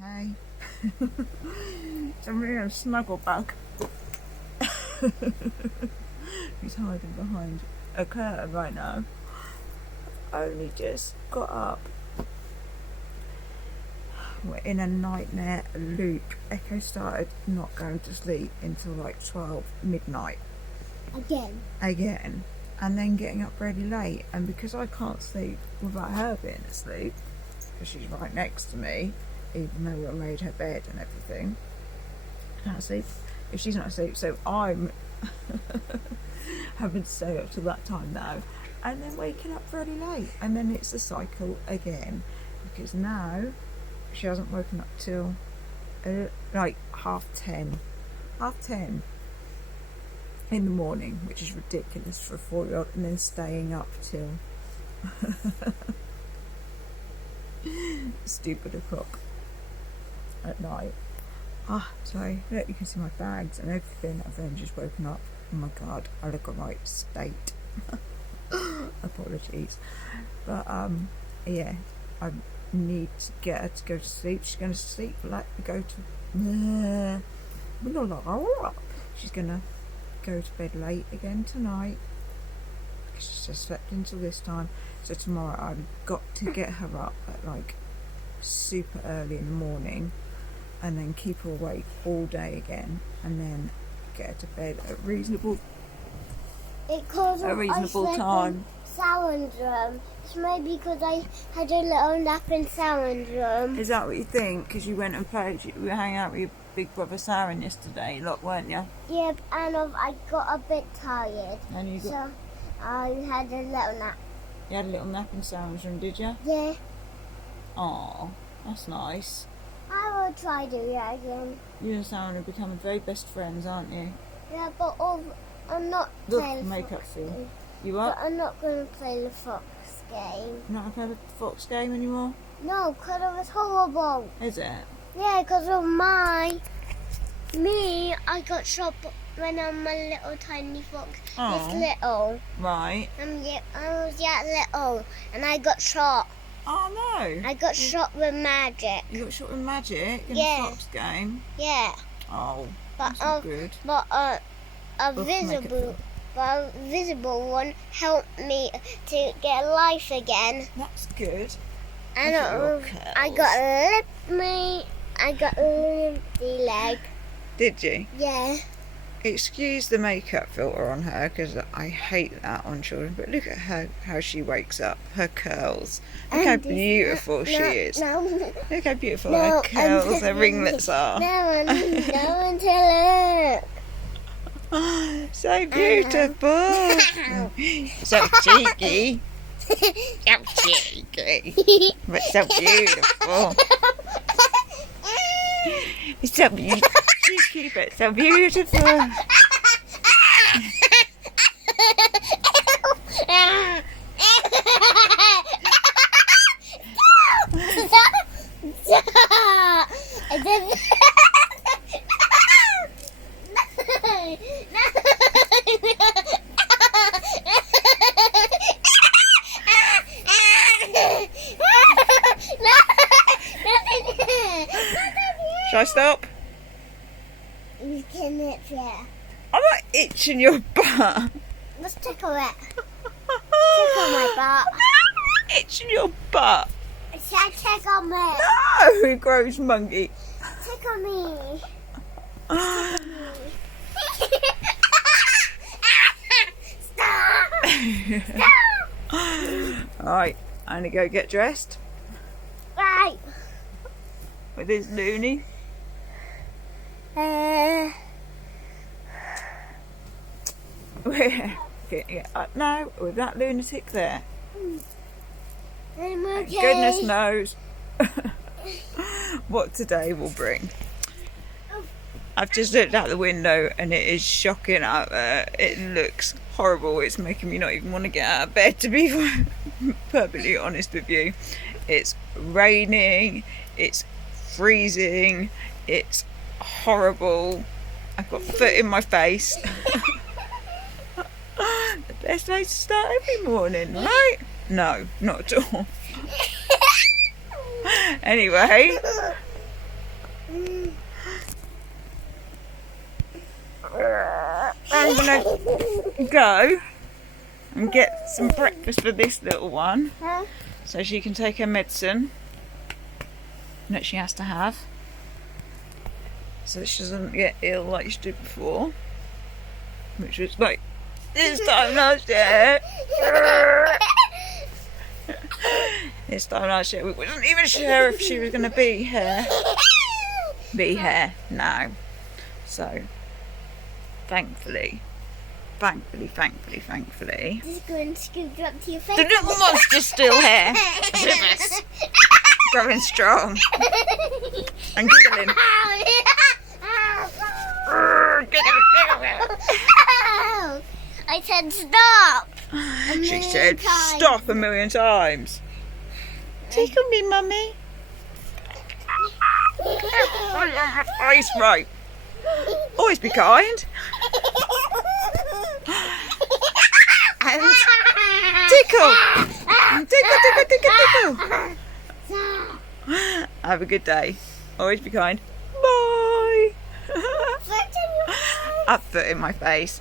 Hey. Somebody a snuggle bug. He's hiding behind a curtain right now. Only just got up. We're in a nightmare loop. Echo started not going to sleep until like 12 midnight. Again. And then getting up really late. And because I can't sleep without her being asleep, because she's right next to me, even though I made her bed and everything, I can't sleep if she's not asleep. So I'm having to stay up till that time now. And then waking up really late. And then it's the cycle again. Because now she hasn't woken up till like 10:30 in the morning, which is ridiculous for a 4-year-old, and then staying up till stupid o'clock at night. Sorry, look, you can see my bags and everything. I've then just woken up. Oh my god, I look a right state. Apologies, but yeah, I need to get her to go to sleep. She's going to sleep like she's going to go to bed late again tonight because she's just slept until this time. So tomorrow I've got to get her up at like super early in the morning and then keep her awake all day again, and then get her to bed at reasonable time. Syndrome. It's maybe because I had a little nap in syndrome. Is that what you think? Because you went and played, you were hanging out with your big brother Saren yesterday, weren't you? Yeah, and I got a bit tired. And so I had a little nap. You had a little nap in Saren's room, did you? Yeah. Oh, that's nice. I will try to do that again. You and Saren are becoming very best friends, aren't you? Yeah, but I'm not playing the makeup Fox feel. game. You are? But I'm not going to play the Fox game. You're not going to play the Fox game anymore? No, because it was horrible. Is it? Yeah, because of I got shot when I'm a little tiny fox. Oh. It's little. Right. I was little, and I got shot. Oh no. I got shot with magic. You got shot with magic in Yeah. the Fox game? Yeah. Oh, But that's not good. But a Make visible one helped me to get life again. That's good. And Look at your curls. I got a limpy leg. Did you? Yeah. Excuse the makeup filter on her, because I hate that on children, but look at her, how she wakes up, her curls. Look how beautiful she is. Look how beautiful her curls, her ringlets are. No one to look. So beautiful. So cheeky. So cheeky. But so beautiful. It's so cheeky, but so beautiful. Shall I stop? You can itch it. I'm not itching your butt. Let's tickle it. Tickle my butt. I'm not itching your butt. Tickle me. No, gross monkey. Tickle me. Stop. Alright, I'm gonna go get dressed Right. with this loony. We're getting it up now with that lunatic there. I'm okay. Goodness knows what today will bring. I've just looked out the window and it is shocking out there. It looks horrible. It's making me not even want to get out of bed, to be perfectly honest with you. It's raining, it's freezing, it's horrible. I've got foot in my face. The best way to start every morning, right? No, not at all. Anyway, I'm gonna go and get some breakfast for this little one, so she can take her medicine that she has to have, so that she doesn't get ill like she did before, which was like this time last year. This time last year we wasn't even sure if she was going to be here now. So thankfully, Just go and scoop up to your face. the little monster's still here with us, growing strong and giggling. I said stop. She said stop a million times. Tickle me, mummy. Always right. Always be kind. And tickle. Tickle. Have a good day. Always be kind. Bye. A foot in my face.